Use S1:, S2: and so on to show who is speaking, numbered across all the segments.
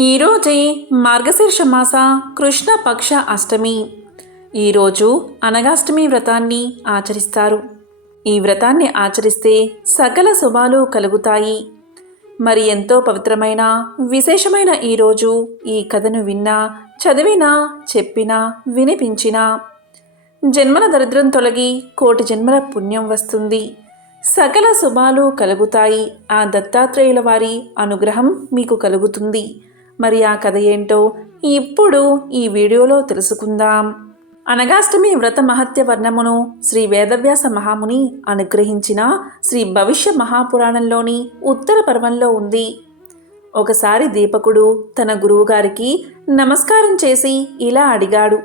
S1: ఈరోజే మార్గశీర్ష మాస కృష్ణ పక్ష అష్టమి. ఈరోజు అనగాష్టమి వ్రతాన్ని ఆచరిస్తారు. ఈ వ్రతాన్ని ఆచరిస్తే సకల శుభాలు కలుగుతాయి. మరి ఎంతో పవిత్రమైన విశేషమైన ఈరోజు ఈ కథను విన్నా చదివినా చెప్పినా వినిపించినా జన్మల దరిద్రం తొలగి కోటి జన్మల పుణ్యం వస్తుంది. సకల శుభాలు కలుగుతాయి. ఆ దత్తాత్రేయుల వారి అనుగ్రహం మీకు కలుగుతుంది. మరి ఆ కథ ఏంటో ఇప్పుడు ఈ వీడియోలో తెలుసుకుందాం. అనగాష్టమి వ్రత మహత్య వర్ణమును శ్రీ వేదవ్యాస మహాముని అనుగ్రహించిన శ్రీ భవిష్య మహాపురాణంలోని ఉత్తర పర్వంలో ఉంది. ఒకసారి దీపకుడు తన గురువుగారికి నమస్కారం చేసి ఇలా అడిగాడు.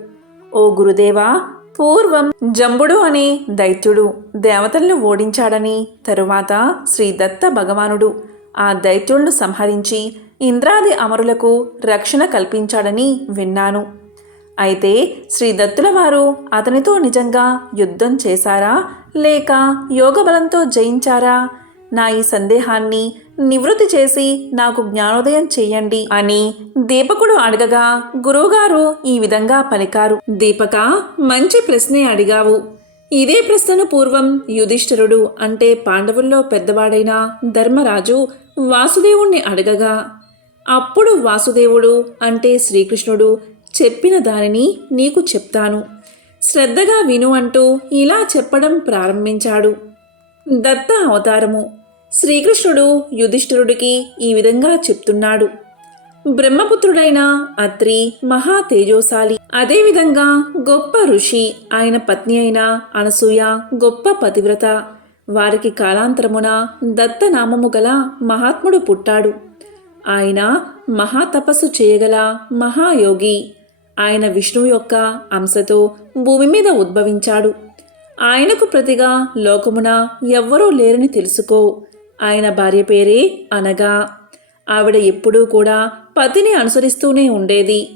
S1: ఓ గురుదేవా పూర్వం జంబుడు అనే దైత్యుడు దేవతలను ఓడించాడని తరువాత శ్రీ దత్త భగవానుడు ఆ దైత్యులను సంహరించి ఇంద్రాది అమరులకు రక్షణ కల్పించాడని విన్నాను. అయితే శ్రీ దత్తుల వారు అతనితో నిజంగా యుద్ధం చేశారా? లేక యోగబలంతో జయించారా? నా ఈ సందేహాన్ని నివృత్తి చేసి నాకు జ్ఞానోదయం చేయండి అని దీపకుడు అడగగా గురువుగారు ఈ విధంగా పలికారు. దీపక మంచి ప్రశ్నే అడిగావు. ఇదే ప్రశ్నను పూర్వం యుధిష్ఠిరుడు అంటే పాండవుల్లో పెద్దవాడైన ధర్మరాజు వాసుదేవుణ్ణి అడగగా అప్పుడు వాసుదేవుడు అంటే శ్రీకృష్ణుడు చెప్పిన దానిని నీకు చెప్తాను. శ్రద్ధగా విను అంటూ ఇలా చెప్పడం ప్రారంభించాడు. దత్త అవతారము. శ్రీకృష్ణుడు యుధిష్ఠిరుడికి ఈ విధంగా చెప్తున్నాడు. బ్రహ్మపుత్రుడైన అత్రి మహా తేజోశాలి అదేవిధంగా గొప్ప ఋషి ఆయన పత్ని అయిన అనసూయ గొప్ప పతివ్రత. వారికి కాలాంతరమున దత్తనామము గల మహాత్ముడు పుట్టాడు. ఆయన మహాతపస్సు చేయగల మహాయోగి. ఆయన విష్ణువు యొక్క అంశతో భూమి మీద ఉద్భవించాడు. ఆయనకు ప్రతిగా లోకమున ఎవ్వరూ లేరని తెలుసుకో. ఆయన భార్య పేరే అనగా. ఆవిడ ఎప్పుడూ కూడా పతిని అనుసరిస్తూనే ఉండేది.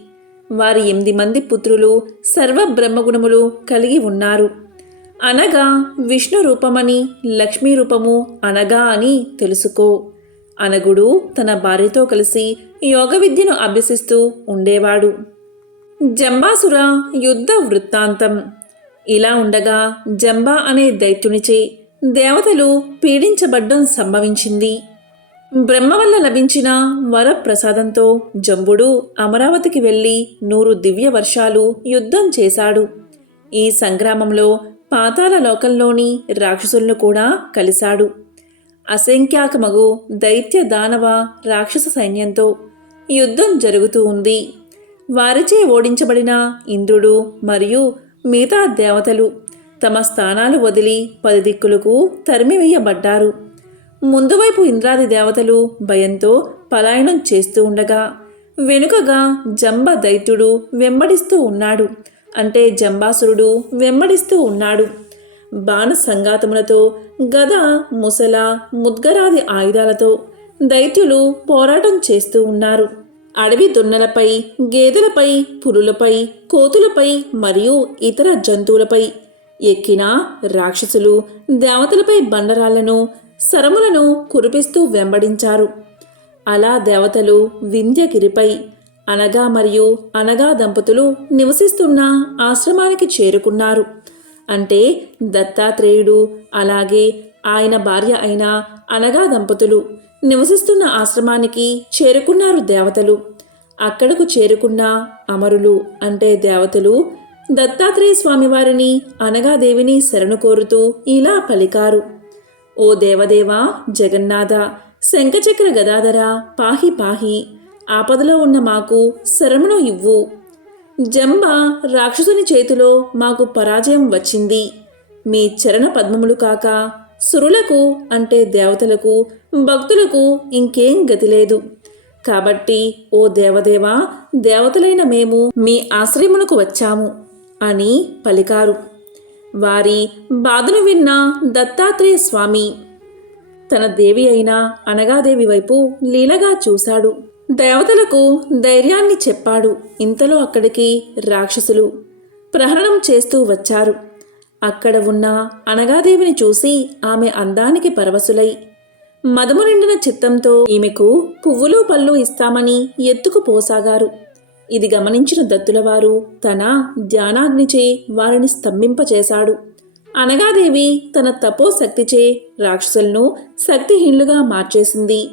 S1: వారి ఎనిమిది మంది పుత్రులు సర్వ బ్రహ్మగుణములు కలిగి ఉన్నారు. అనగా విష్ణు రూపమని లక్ష్మీ రూపము అనగా అని తెలుసుకో. అనగుడు తన భార్యతో కలిసి యోగ విద్యను అభ్యసిస్తూ ఉండేవాడు. జంబాసుర యుద్ధ వృత్తాంతం. ఇలా ఉండగా జంబా అనే దైత్యునిచే దేవతలు పీడించబడ్డం సంభవించింది. బ్రహ్మ వల్ల లభించిన వరప్రసాదంతో జంబుడు అమరావతికి వెళ్ళి నూరు దివ్య వర్షాలు యుద్ధం చేశాడు. ఈ సంగ్రామంలో పాతాల లోకంలోని రాక్షసులను కూడా కలిశాడు. అసంఖ్యాకమగు దైత్య దానవ రాక్షస సైన్యంతో యుద్ధం జరుగుతూ ఉంది. వారిచే ఓడించబడిన ఇంద్రుడు మరియు మిగతా దేవతలు తమ స్థానాలు వదిలి పది దిక్కులకు తరిమివేయబడ్డారు. ముందువైపు ఇంద్రాది దేవతలు భయంతో పలాయనం చేస్తూ ఉండగా వెనుకగా జంబ దైత్యుడు వెంబడిస్తూ ఉన్నాడు. అంటే జంబాసురుడు వెంబడిస్తూ ఉన్నాడు. బాణ సంఘాతములతో గద ముసల ముద్గరాది ఆయుధాలతో దైత్యులు పోరాటం చేస్తూ ఉన్నారు. అడవి దున్నలపై గేదెలపై పులులపై కోతులపై మరియు ఇతర జంతువులపై ఎక్కిన రాక్షసులు దేవతలపై బండరాళ్ళను సరములను కురిపిస్తూ వెంబడించారు. అలా దేవతలు వింధ్యగిరిపై అనగా మరియు అనగా దంపతులు నివసిస్తున్న ఆశ్రమానికి చేరుకున్నారు. అంటే దత్తాత్రేయుడు అలాగే ఆయన భార్య అయిన అనగా దంపతులు నివసిస్తున్న ఆశ్రమానికి చేరుకున్నారు దేవతలు. అక్కడకు చేరుకున్న అమరులు అంటే దేవతలు దత్తాత్రేయ స్వామివారిని అనగాదేవిని శరణు కోరుతూ ఇలా పలికారు. ఓ దేవదేవా జగన్నాథ శంఖచక్ర గదాధర పాహి పాహి ఆపదలో ఉన్న మాకు శరణు ఇవ్వు. జంబ రాక్షసుని చేతిలో మాకు పరాజయం వచ్చింది. మీ చరణ పద్మములు కాక సురులకు అంటే దేవతలకు భక్తులకు ఇంకేం గతి లేదు. కాబట్టి ఓ దేవదేవా దేవతలైన మేము మీ ఆశ్రయమునకు వచ్చాము అని పలికారు. వారి బాధను విన్న దత్తాత్రేయ స్వామి తన దేవి అయిన అనగాదేవి వైపు లీలగా చూశాడు. దేవతలకు ధైర్యాన్ని చెప్పాడు ఇంతలో అక్కడికి రాక్షసులు. ప్రహరణం చేస్తూ వచ్చారు. అక్కడ ఉన్న అనగాదేవిని చూసి ఆమె అందానికి పరవశులై మదము నిండిన చిత్తంతో ఈమెకు పువ్వులు పళ్ళు ఇస్తామని ఎత్తుకు పోసాగారు. ఇది గమనించిన దత్తులవారు తన ధ్యానాగ్నిచే వారిని స్తంభింపచేశాడు. అనగాదేవి తన తపోశక్తిచే రాక్షసులను శక్తిహీనులుగా మార్చేసింది.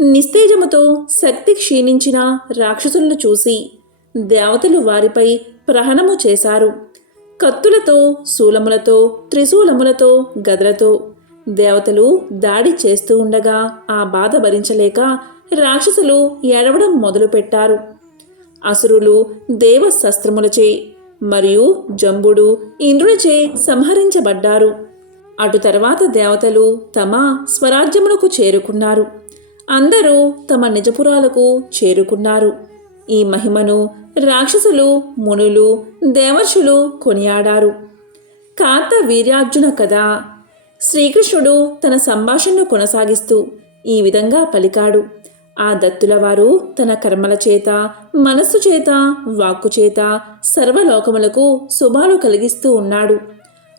S1: నిస్తేజముతో శక్తి క్షీణించిన రాక్షసులను చూసి దేవతలు వారిపై ప్రహణము చేశారు. కత్తులతో శూలములతో త్రిశూలములతో గదలతో దేవతలు దాడి చేస్తూ ఉండగా ఆ బాధ భరించలేక రాక్షసులు ఎడవడం మొదలుపెట్టారు. అసురులు దేవ శస్త్రములచే మరియు జంబుడు ఇంద్రునిచే సంహరించబడ్డారు. అటు తర్వాత దేవతలు తమ స్వరాజ్యములకు చేరుకున్నారు. అందరూ తమ నిజపురాలకు చేరుకున్నారు. ఈ మహిమను రాక్షసులు మునులు దేవర్షులు కొనియాడారు. కాంత వీర్యార్జున కథ శ్రీకృష్ణుడు తన సంభాషణను కొనసాగిస్తూ ఈ విధంగా పలికాడు. ఆ దత్తులవారు తన కర్మల చేత మనస్సు చేత వాక్కు చేత సర్వలోకములకు శుభాలు కలిగిస్తూ ఉన్నాడు.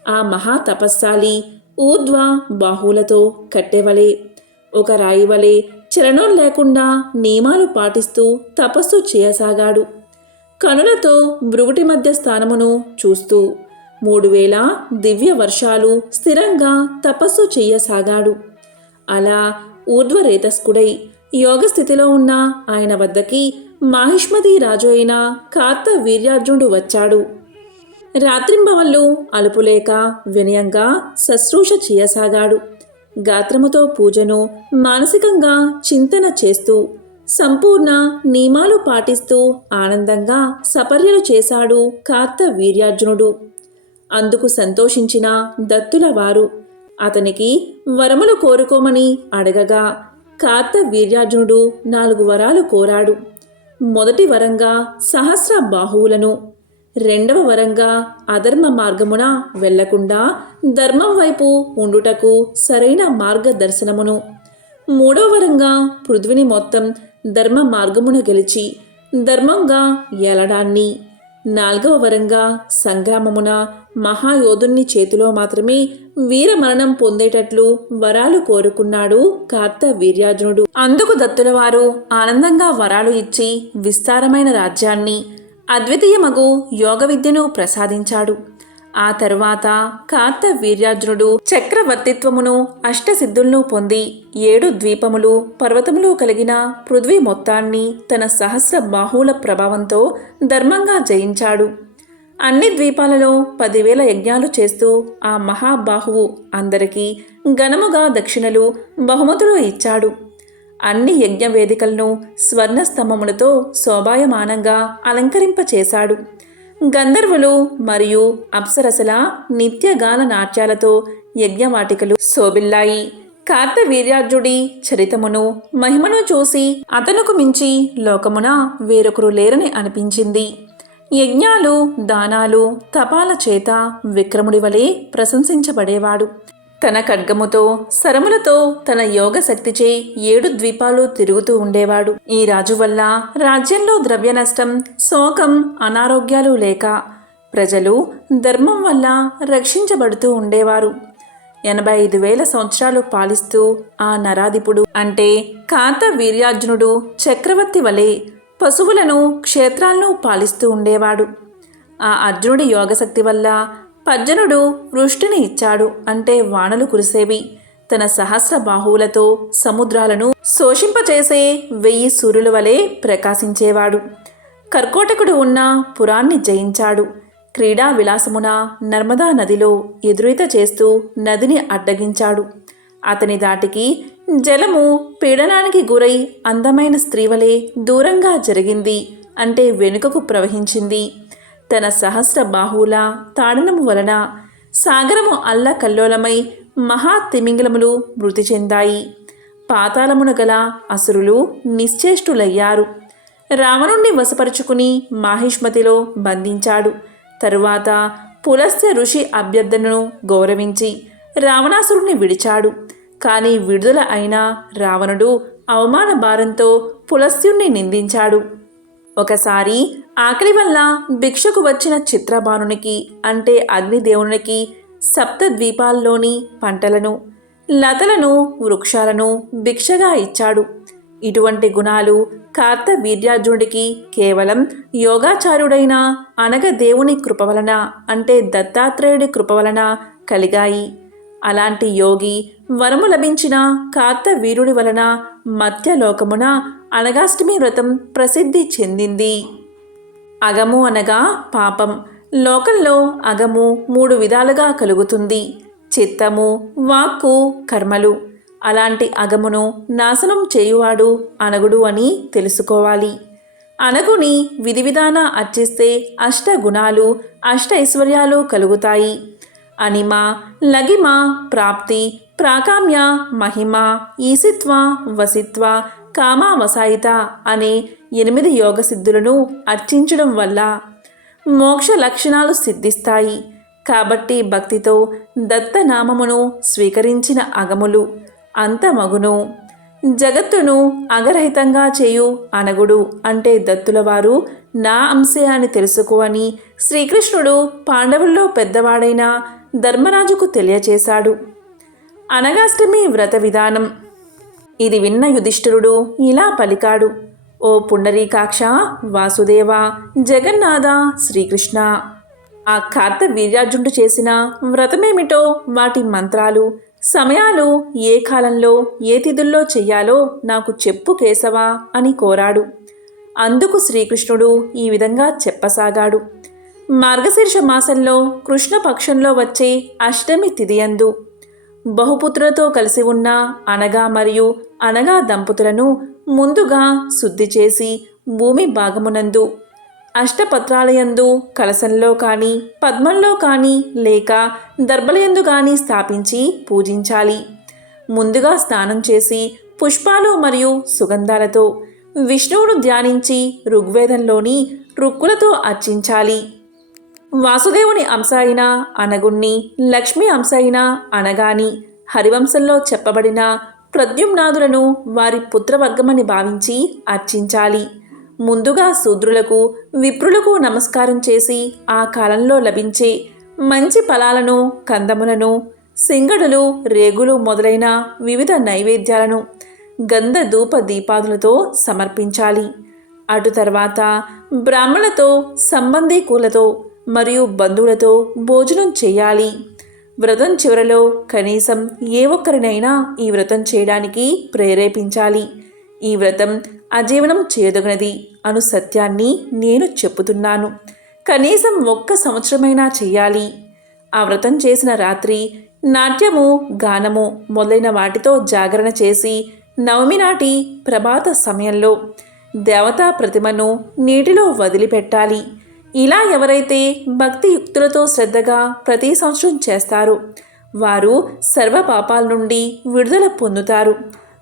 S1: ఆ మహా తపస్సాలి ఊర్ధ్వ బాహువులతో కట్టెవలే ఒక రాయి వలె చలనం లేకుండా నియమాలు పాటిస్తూ తపస్సు చేయసాగాడు. కనులతో భృగుటి మధ్య స్థానమును చూస్తూ మూడు వేల దివ్య వర్షాలు స్థిరంగా తపస్సు చెయ్యసాగాడు అలా ఊర్ధ్వరేతస్కుడై యోగ స్థితిలో ఉన్న ఆయన వద్దకి మాహిష్మతి రాజు అయిన కార్త వీర్యార్జునుడు వచ్చాడు. రాత్రింబవళ్ళు అలుపులేక వినయంగా శశ్రూష చేయసాగాడు. గాత్రముతో పూజను మానసికంగా చింతన చేస్తూ సంపూర్ణ నియమాలు పాటిస్తూ ఆనందంగా సపర్యలు చేశాడు కార్త వీర్యార్జునుడు అందుకు సంతోషించిన దత్తుల వారు అతనికి వరములు కోరుకోమని అడగగా కార్త వీర్యార్జునుడు నాలుగు వరాలు కోరాడు. మొదటి వరంగా సహస్ర బాహువులను రెండవ వరంగా అధర్మ మార్గమున వెళ్ళకుండా ధర్మం వైపు ఉండుటకు సరైన మార్గదర్శనమును. మూడవ వరంగా పృథ్విని మొత్తం ధర్మ మార్గమున గెలిచి ధర్మంగా ఎలడాన్ని నాలుగవ వరంగా సంగ్రామమున మహాయోధుని చేతిలో మాత్రమే వీరమరణం పొందేటట్లు వరాలు కోరుకున్నాడు కార్త వీర్యార్జునుడు అందుకు దత్తులవారు ఆనందంగా వరాలు ఇచ్చి విస్తారమైన రాజ్యాన్ని అద్వితీయమగు యోగ విద్యను ప్రసాదించాడు. ఆ తరువాత కార్త వీర్యార్జునుడు చక్రవర్తిత్వమును అష్టసిద్ధులను పొంది ఏడు ద్వీపములు పర్వతములు కలిగిన పృథ్వీ మొత్తాన్ని తన సహస్ర బాహువుల ప్రభావంతో ధర్మంగా జయించాడు. అన్ని ద్వీపాలలో పదివేల యజ్ఞాలు చేస్తూ ఆ మహాబాహువు అందరికీ ఘనముగా దక్షిణలు బహుమతులు ఇచ్చాడు. అన్ని యజ్ఞ వేదికలను స్వర్ణస్తంభములతో శోభాయమానంగా అలంకరింపచేశాడు. గంధర్వులు మరియు అప్సరసల నిత్యగాన నాట్యాలతో యజ్ఞవాటికలు శోభిల్లాయి. కార్తవీర్యార్జుడి చరితమును మహిమను చూసి అతనుకు మించి లోకమున వేరొకరు లేరని అనిపించింది. యజ్ఞాలు దానాలు తపాల చేత విక్రముడి వలె ప్రశంసించబడేవాడు. తన ఖడ్గముతో సరములతో తన యోగ శక్తిచే ఏడు ద్వీపాలు తిరుగుతూ ఉండేవాడు. ఈ రాజు వల్ల రాజ్యంలో ద్రవ్య నష్టం శోకం అనారోగ్యాలు లేక ప్రజలు ధర్మం వల్ల రక్షించబడుతూ ఉండేవారు. ఎనభై ఐదు వేల సంవత్సరాలు పాలిస్తూ ఆ నరాధిపుడు అంటే కాంత వీర్యార్జునుడు చక్రవర్తి వలె పశువులను క్షేత్రాలను పాలిస్తూ ఉండేవాడు. ఆ అర్జునుడి యోగశక్తి వల్ల పర్జనుడు వృష్టిని ఇచ్చాడు అంటే వానలు కురిసేవి. తన సహస్ర బాహువులతో సముద్రాలను శోషింపచేసే వెయ్యి సూర్యుల వలె ప్రకాశించేవాడు. కర్కోటకుడు ఉన్న పురాన్ని జయించాడు. క్రీడా విలాసమున నర్మదా నదిలో ఎదురీత చేస్తూ నదిని అడ్డగించాడు. అతని దాటికి జలము పీడనానికి గురై అందమైన స్త్రీవలే దూరంగా జరిగింది అంటే వెనుకకు ప్రవహించింది. తన సహస్ర బాహువుల తాడనము వలన సాగరము అల్లకల్లోలమై మహా తిమింగలములు మృతి చెందాయి. పాతాళమున గల అసురులు నిశ్చేష్టులయ్యారు. రావణుణ్ణి వశపరుచుకుని మాహిష్మతిలో బంధించాడు. తరువాత పులస్త్య ఋషి అభ్యర్థనను గౌరవించి రావణాసురుణ్ణి విడిచాడు. కానీ విడుదల అయిన రావణుడు అవమాన భారంతో పులస్త్యుణ్ణి నిందించాడు. ఒకసారి ఆకలి వల్ల భిక్షకు వచ్చిన చిత్రబాణునికి అంటే అగ్నిదేవునికి సప్త ద్వీపాల్లోని పంటలను లతలను వృక్షాలను భిక్షగా ఇచ్చాడు. ఇటువంటి గుణాలు కార్త వీర్యార్జునుడికి కేవలం యోగాచార్యుడైన అనగ దేవుని కృప వలన అంటే దత్తాత్రేయుడి కృప వలన కలిగాయి. అలాంటి యోగి వరము లభించిన కార్త వీరుడి వలన మధ్యలోకమున అనగాష్టమి వ్రతం ప్రసిద్ధి చెందింది. అగము అనగా పాపం. లోకంలో అగము మూడు విధాలుగా కలుగుతుంది. చిత్తము వాక్కు కర్మలు. అలాంటి అగమును నాశనం చేయువాడు అనగుడు అని తెలుసుకోవాలి. అనగుని విధి విధాన అర్చిస్తే అష్ట గుణాలు అష్ట ఐశ్వర్యాలు కలుగుతాయి. అనిమ లగిమ ప్రాప్తి ప్రాకామ్య మహిమ ఈసిత్వ వసిత్వ కామావసాయిత అనే ఎనిమిది యోగ సిద్ధులను అర్చించడం వల్ల మోక్ష లక్షణాలు సిద్ధిస్తాయి. కాబట్టి భక్తితో దత్తనామమును స్వీకరించిన అగములు అంతమగును జగత్తును అగరహితంగా చేయు అనగుడు అంటే దత్తులవారు నా అంశే అని తెలుసుకో అని శ్రీకృష్ణుడు పాండవుల్లో పెద్దవాడైన ధర్మరాజుకు తెలియచేశాడు. అనగాష్టమి వ్రత విధానం. ఇది విన్న యుధిష్ఠిరుడు ఇలా పలికాడు ఓ పుండరీకాక్ష వాసుదేవ జగన్నాథ శ్రీకృష్ణ. ఆ కార్త వీర్యార్జునుడు చేసిన వ్రతమేమిటో వాటి మంత్రాలు సమయాలు ఏ కాలంలో ఏ తిథుల్లో చెయ్యాలో నాకు చెప్పు కేశవా అని కోరాడు. అందుకు శ్రీకృష్ణుడు ఈ విధంగా చెప్పసాగాడు. మార్గశీర్ష మాసంలో కృష్ణపక్షంలో వచ్చే అష్టమి తిథియందు బహుపుత్రులతో కలిసి ఉన్న అనగా మరియు అనగా దంపతులను ముందుగా శుద్ధి చేసి భూమి భాగమునందు అష్టపత్రాలయందు కలసంలో కానీ పద్మంలో కానీ లేక దర్భలయందు కానీ స్థాపించి పూజించాలి. ముందుగా స్నానం చేసి పుష్పాలు మరియు సుగంధాలతో విష్ణువును ధ్యానించి ఋగ్వేదంలోని రుక్కులతో అర్చించాలి. వాసుదేవుని అంశ అయిన అనగుణ్ణి లక్ష్మీ అంశ అయిన అనగాని హరివంశంలో చెప్పబడిన ప్రద్యుమ్నాదులను వారి పుత్రవర్గమని భావించి అర్చించాలి. ముందుగా శూద్రులకు విప్రులకు నమస్కారం చేసి ఆ కాలంలో లభించే మంచి ఫలాలను కందములను సింగడులు రేగులు మొదలైన వివిధ నైవేద్యాలను గంధ ధూప దీపాదులతో సమర్పించాలి. అటు తర్వాత బ్రాహ్మణులతో సంబంధీకులతో మరియు బంధువులతో భోజనం చేయాలి. వ్రతం చివరలో కనీసం ఏ ఒక్కరినైనా ఈ వ్రతం చేయడానికి ప్రేరేపించాలి. ఈ వ్రతం అజీవనం చేయదగినది అను సత్యాన్ని నేను చెప్పుతున్నాను. కనీసం ఒక్క సంవత్సరమైనా చేయాలి. ఆ వ్రతం చేసిన రాత్రి నాట్యము గానము మొదలైన వాటితో జాగరణ చేసి నవమి నాటి ప్రభాత సమయంలో దేవతా ప్రతిమను నీటిలో వదిలిపెట్టాలి. ఇలా ఎవరైతే భక్తియుక్తులతో శ్రద్ధగా ప్రతి సంవత్సరం చేస్తారో వారు సర్వ పాపాల నుండి విడుదల పొందుతారు.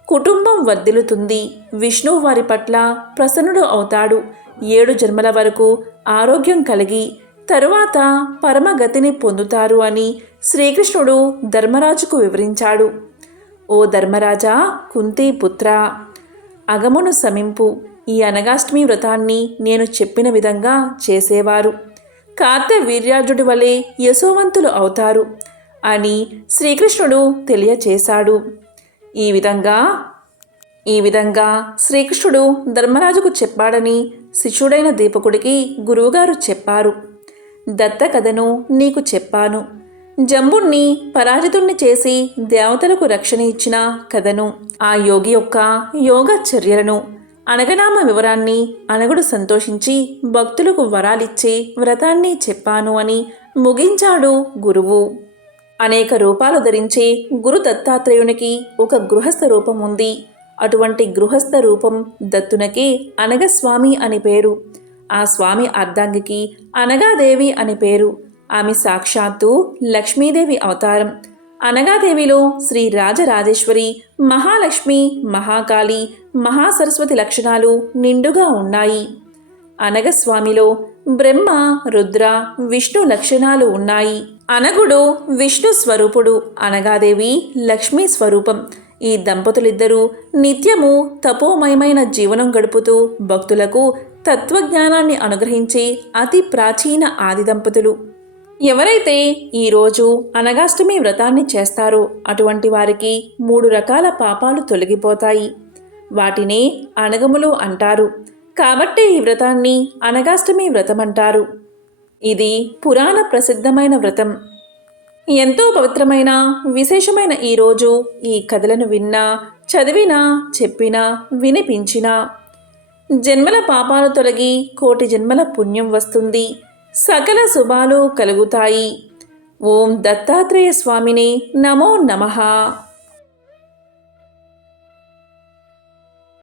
S1: కుటుంబం వర్ధిల్లుతుంది. విష్ణువు వారి పట్ల ప్రసన్నుడు అవుతాడు. ఏడు జన్మల వరకు ఆరోగ్యం కలిగి తరువాత పరమగతిని పొందుతారు అని శ్రీకృష్ణుడు ధర్మరాజుకు వివరించాడు. ఓ ధర్మరాజా కుంతీ పుత్ర అగమును సమింపు. ఈ అనగాష్టమి వ్రతాన్ని నేను చెప్పిన విధంగా చేసేవారు. కార్త వీర్యార్జుడి వలె యశోవంతులు అవుతారు అని శ్రీకృష్ణుడు తెలియచేశాడు. ఈ విధంగా ఈ విధంగా శ్రీకృష్ణుడు ధర్మరాజుకు చెప్పాడని శిష్యుడైన దీపకుడికి గురువుగారు చెప్పారు. దత్త కథను నీకు చెప్పాను. జంబుణ్ణి పరాజితుణ్ణి చేసి దేవతలకు రక్షణ ఇచ్చిన కథను ఆ యోగి యొక్క యోగ చర్యలను అనగనామ వివరాన్ని అనగుడు సంతోషించి భక్తులకు వరాలిచ్చే వ్రతాన్ని చెప్పాను అని ముగించాడు గురువు. అనేక రూపాలు ధరించే గురు దత్తాత్రేయునికి ఒక గృహస్థ రూపం ఉంది. అటువంటి గృహస్థ రూపం దత్తునకి అనగస్వామి అని పేరు. ఆ స్వామి అర్ధాంగికి అనగాదేవి అని పేరు. ఆమె సాక్షాత్తు లక్ష్మీదేవి అవతారం. అనగాదేవిలో శ్రీ రాజరాజేశ్వరి మహాలక్ష్మి మహాకాళి మహాసరస్వతి లక్షణాలు నిండుగా ఉన్నాయి. అనగస్వామిలో బ్రహ్మ రుద్ర విష్ణు లక్షణాలు ఉన్నాయి. అనగుడు విష్ణు స్వరూపుడు అనగాదేవి లక్ష్మీ స్వరూపం. ఈ దంపతులిద్దరూ నిత్యము తపోమయమైన జీవనం గడుపుతూ భక్తులకు తత్వజ్ఞానాన్ని అనుగ్రహించే అతి ప్రాచీన ఆది దంపతులు. ఎవరైతే ఈరోజు అనగాష్టమి వ్రతాన్ని చేస్తారో అటువంటి వారికి మూడు రకాల పాపాలు తొలగిపోతాయి. వాటినే అనగములు అంటారు. కాబట్టి ఈ వ్రతాన్ని అనగాష్టమి వ్రతం అంటారు. ఇది పురాణ ప్రసిద్ధమైన వ్రతం. ఎంతో పవిత్రమైన విశేషమైన ఈరోజు ఈ కథలను విన్నా చదివినా చెప్పినా వినిపించినా జన్మల పాపాలు తొలగి కోటి జన్మల పుణ్యం వస్తుంది. సకల శుభాలు కలుగుతాయి. ఓం దత్తాత్రేయ స్వామిని నమో నమః.